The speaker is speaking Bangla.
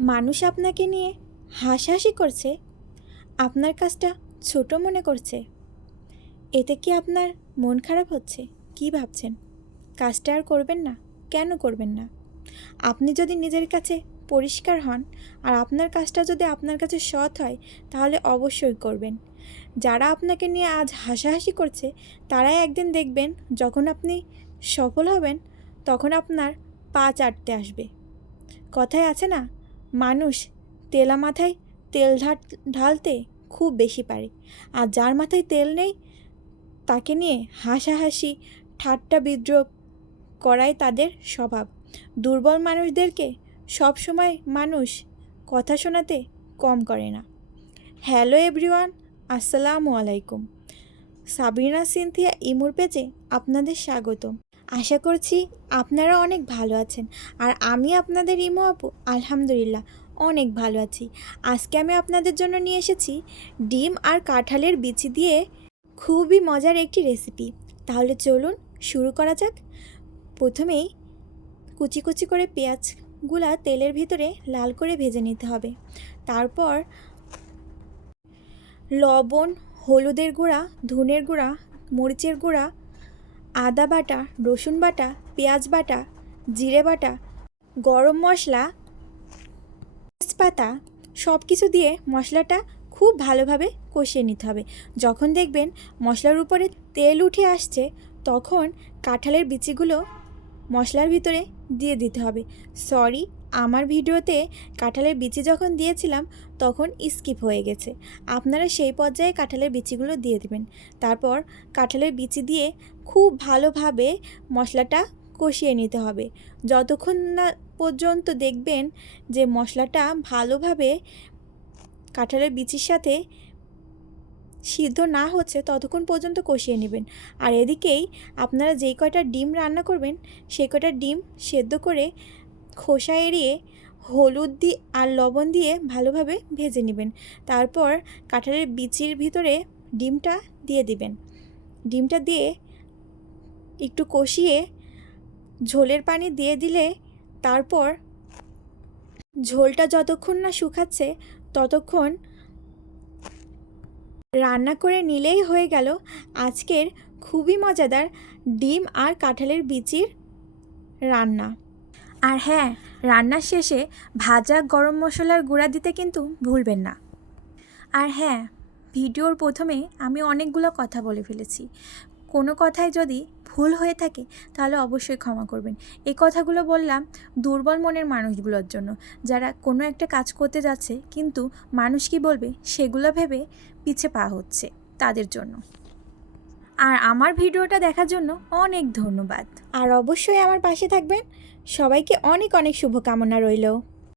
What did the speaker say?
মানুষ আপনাকে নিয়ে হাসাহাসি করছে? আপনার কাজটা ছোট মনে করছে। এতে কি আপনার মন খারাপ হচ্ছে? কি ভাবছেন? কাজটা আর করবেন না? কেন করবেন না? আপনি যদি নিজের কাছে পরিষ্কার হন আর আপনার কাজটা যদি আপনার কাছে সৎ হয়, তাহলে অবশ্যই করবেন। যারা আপনাকে নিয়ে আজ হাসাহাসি করছে, তারাই একদিন দেখবেন যখন আপনি সফল হবেন, তখন আপনার পা চাটতে আসবে। কথায় আছে না মানুষ তেলা মাথায় তেল ঢাল, ঢালতে খুব বেশি পারে। আর যার মাথায় তেল নেই, তাকে নিয়ে হাসাহাসি, ঠাট্টা বিদ্রোহ করাই তাদের স্বভাব। দুর্বল মানুষদেরকে সব সময় মানুষ কথা শোনাতে কম করে না। হ্যালো এভরিওয়ান, আসসালামু আলাইকুম। সাবিনা সিনথিয়া ইমুর পেজে আপনাদের স্বাগতম। আশা করছি আপনারা অনেক ভালো আছেন। আর আমি আপনাদের ইমো আপু, আলহামদুলিল্লাহ, অনেক ভালো আছি। আজকে আমি আপনাদের জন্য নিয়ে এসেছি ডিম আর কাঁঠালের বিচি দিয়ে খুবই মজার একটি রেসিপি। তাহলে চলুন শুরু করা যাক। প্রথমেই কুচি কুচি করে পেঁয়াজগুলা তেলের ভিতরে লাল করে ভেজে নিতে হবে। তারপর লবণ, হলুদের গুঁড়া, ধনের গুঁড়া, মরিচের গুঁড়া আদা বাটা, রসুন বাটা, পেঁয়াজ বাটা, জিরে বাটা, গরম মশলা, তেজপাতা সব কিছু দিয়ে মশলাটা খুব ভালোভাবে কষিয়ে নিতে হবে। যখন দেখবেন মশলার উপরে তেল উঠে আসছে, তখন কাঁঠালের বিচিগুলো মশলার ভিতরে দিয়ে দিতে হবে। সরি আমার ভিডিওতে কাঁঠালের বিচি যখন দিয়েছিলাম, তখন স্কিপ হয়ে গেছে। আপনারা সেই পর্যায়ে কাঁঠালের বিচিগুলো দিয়ে দেবেন। তারপর কাঁঠালের বিচি দিয়ে খুব ভালোভাবে মশলাটা কষিয়ে নিতে হবে। যতক্ষণ না পর্যন্ত দেখবেন যে মশলাটা ভালোভাবে কাঁঠালের বিচির সাথে সিদ্ধ না হচ্ছে ততক্ষণ পর্যন্ত কষিয়ে নেবেন। আর এদিকেই আপনারা যেই কয়টা ডিম রান্না করবেন সেই কয়টা ডিম সেদ্ধ করে খোসা এড়িয়ে হলুদ দিয়ে আর লবণ দিয়ে ভালোভাবে ভেজে নেবেন। তারপর কাঁঠালের বিচির ভিতরে ডিমটা দিয়ে দিবেন। ডিমটা দিয়ে একটু কষিয়ে ঝোলের পানি দিয়ে দিলে তারপর ঝোলটা যতক্ষণ না শুকাচ্ছে ততক্ষণ রান্না করে নিলেই হয়ে গেল আজকের খুবই মজাদার ডিম আর কাঁঠালের বিচির রান্না। আর হ্যাঁ রান্নার শেষে ভাজা গরম মশলার গুঁড়া দিতে কিন্তু ভুলবেন না। আর হ্যাঁ ভিডিওর প্রথমে আমি অনেকগুলো কথা বলে ফেলেছি। কোনো কথায় যদি ভুল হয়ে থাকে, তাহলে অবশ্যই ক্ষমা করবেন। এই কথাগুলো বললাম দুর্বল মনের মানুষগুলোর জন্য। যারা কোনো একটা কাজ করতে যাচ্ছে, কিন্তু মানুষ কি বলবে? সেগুলো ভেবে পিছে পা হচ্ছে তাদের জন্য। আর আমার ভিডিওটা দেখার জন্য অনেক ধন্যবাদ। আর অবশ্যই আমার পাশে থাকবেন। সবাইকে অনেক অনেক শুভকামনা রইল।